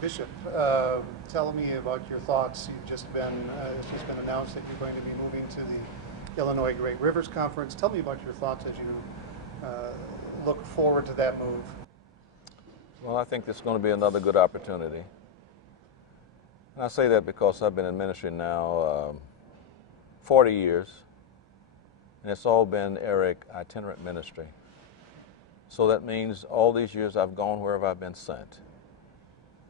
Bishop, tell me about your thoughts. It's just been announced that you're going to be moving to the Illinois Great Rivers Conference. Tell me about your thoughts as you look forward to that move. Well, I think this is going to be another good opportunity. And I say that because I've been in ministry now 40 years, and it's all been Eric itinerant ministry. So that means all these years I've gone wherever I've been sent,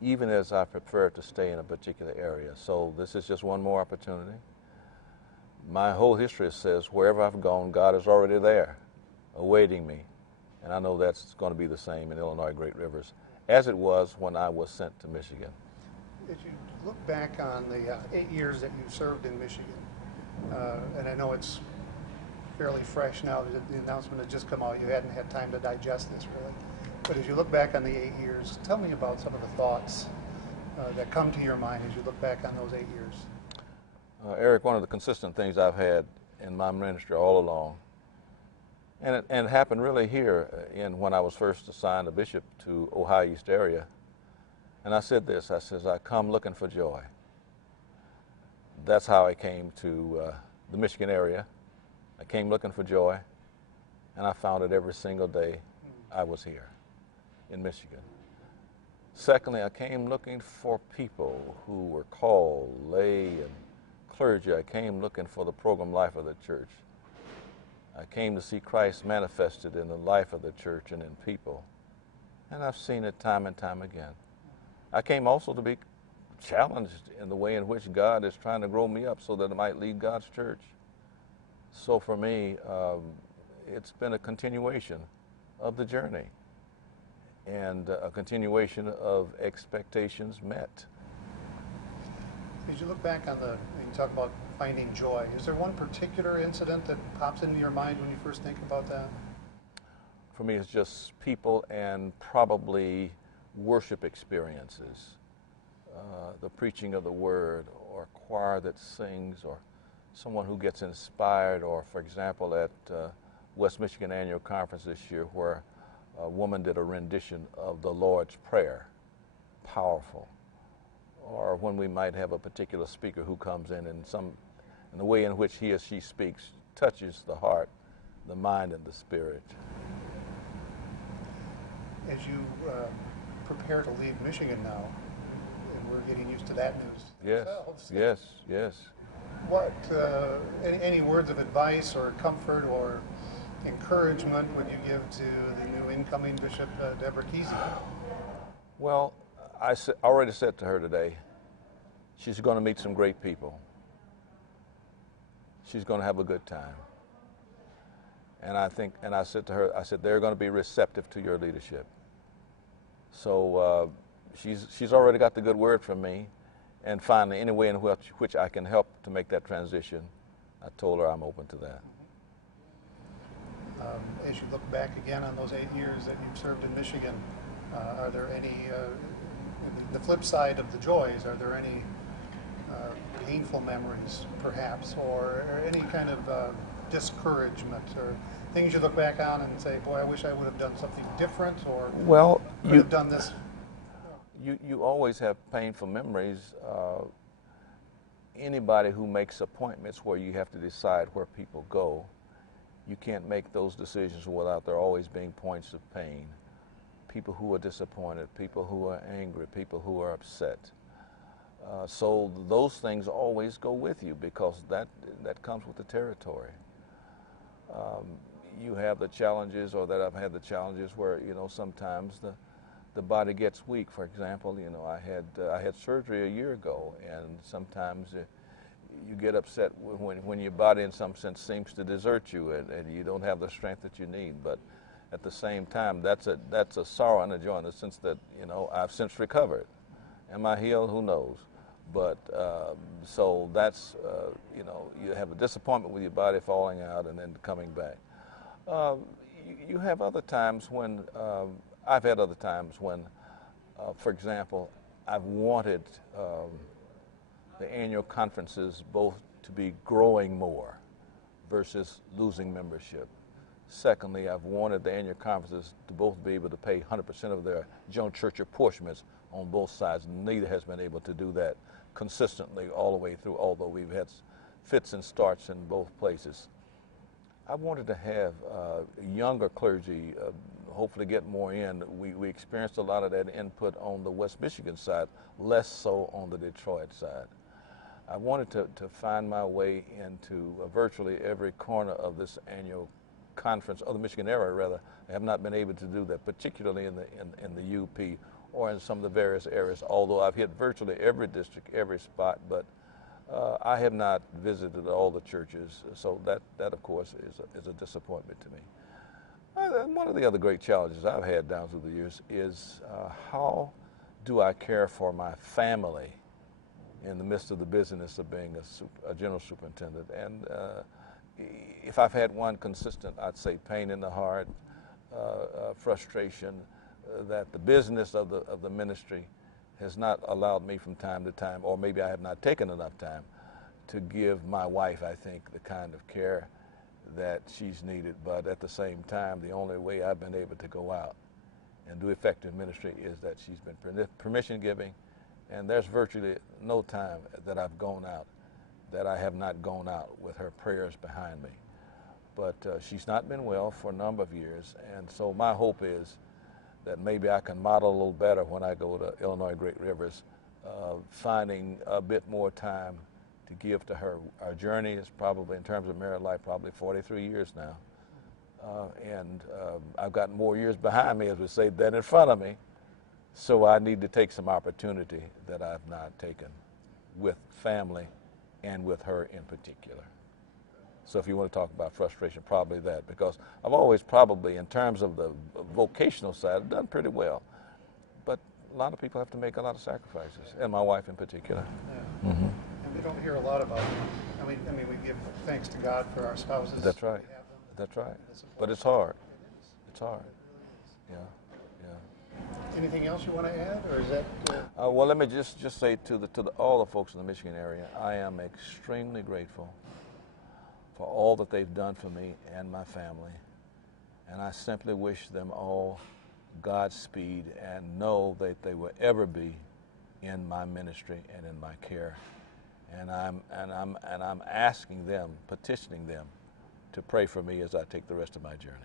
even as I prefer to stay in a particular area. So this is just one more opportunity. My whole history says wherever I've gone, God is already there, awaiting me. And I know that's going to be the same in Illinois Great Rivers, as it was when I was sent to Michigan. As you look back on the 8 years that you served in Michigan, and I know it's fairly fresh now, the announcement had just come out, you hadn't had time to digest this really. But as you look back on the 8 years, tell me about some of the thoughts that come to your mind as you look back on those 8 years. Eric, one of the consistent things I've had in my ministry all along, and it happened really here when I was first assigned a bishop to Ohio East area, and I said this, I come looking for joy. That's how I came to the Michigan area. I came looking for joy, and I found it every single day I was here in Michigan. Secondly, I came looking for people who were called, lay and clergy. I came looking for the program life of the church. I came to see Christ manifested in the life of the church and in people, and I've seen it time and time again. I came also to be challenged in the way in which God is trying to grow me up so that I might lead God's church. So for me, it's been a continuation of the journey and a continuation of expectations met. As you look back on you talk about finding joy, is there one particular incident that pops into your mind when you first think about that? For me, it's just people and probably worship experiences, the preaching of the word, or a choir that sings, or someone who gets inspired, or for example at West Michigan Annual Conference this year where a woman did a rendition of the Lord's Prayer, powerful. Or when we might have a particular speaker who comes in and the way in which he or she speaks touches the heart, the mind, and the spirit. As you prepare to leave Michigan now, and we're getting used to that news Yes, ourselves. yes. What, any words of advice or comfort or encouragement would you give to the new incoming Bishop, Deborah Kesey? Well, I already said to her today, she's going to meet some great people. She's going to have a good time. And I said to her, they're going to be receptive to your leadership. So she's already got the good word from me. And finally, any way in which I can help to make that transition, I told her I'm open to that. As you look back again on those 8 years that you've served in Michigan, are there any, the flip side of the joys, are there any painful memories perhaps, or any kind of discouragement, or things you look back on and say, boy, I wish I would have done something different, or could have done this? You always have painful memories. Anybody who makes appointments where you have to decide where people go, you can't make those decisions without there always being points of pain. People who are disappointed, people who are angry, people who are upset. So those things always go with you because that comes with the territory. You have the challenges, or that I've had the challenges where, sometimes the body gets weak. For example, I had surgery a year ago, and sometimes you get upset when your body in some sense seems to desert you and you don't have the strength that you need. But at the same time, that's a sorrow and a joy in the sense that, I've since recovered. Am I healed? Who knows? But so that's, you have a disappointment with your body falling out and then coming back. You have other times when, I've had other times when, for example, I've wanted the annual conferences both to be growing more versus losing membership. Secondly, I've wanted the annual conferences to both be able to pay 100% of their general church apportionments on both sides. Neither has been able to do that consistently all the way through, although we've had fits and starts in both places. I wanted to have younger clergy hopefully get more in. We experienced a lot of that input on the West Michigan side, less so on the Detroit side. I wanted to find my way into virtually every corner of this annual conference, of the Michigan area rather. I have not been able to do that, particularly in the UP or in some of the various areas, although I've hit virtually every district, every spot, but I have not visited all the churches, so that of course is a disappointment to me. One of the other great challenges I've had down through the years is how do I care for my family in the midst of the busyness of being a general superintendent? And if I've had one consistent, I'd say pain in the heart, frustration, that the business of the ministry has not allowed me from time to time, or maybe I have not taken enough time to give my wife, I think, the kind of care that she's needed. But at the same time, the only way I've been able to go out and do effective ministry is that she's been permission giving, and there's virtually no time that I've gone out that I have not gone out with her prayers behind me. But she's not been well for a number of years, and so my hope is that maybe I can model a little better when I go to Illinois Great Rivers, finding a bit more time to give to her. Our journey is probably, in terms of married life, probably 43 years now. And I've got more years behind me, as we say, than in front of me. So I need to take some opportunity that I've not taken with family and with her in particular. So if you want to talk about frustration, probably that, because I've always probably, in terms of the vocational side, done pretty well. But a lot of people have to make a lot of sacrifices, and my wife in particular. Yeah. Mm-hmm. And we don't hear a lot about it. I mean, we give thanks to God for our spouses. That's right. That's right. But it's hard. It is. It's hard. It really is. Yeah. Anything else you want to add, or is that? Well, let me just say to all the folks in the Michigan area, I am extremely grateful for all that they've done for me and my family, and I simply wish them all Godspeed and know that they will ever be in my ministry and in my care. And I'm asking them, petitioning them, to pray for me as I take the rest of my journey.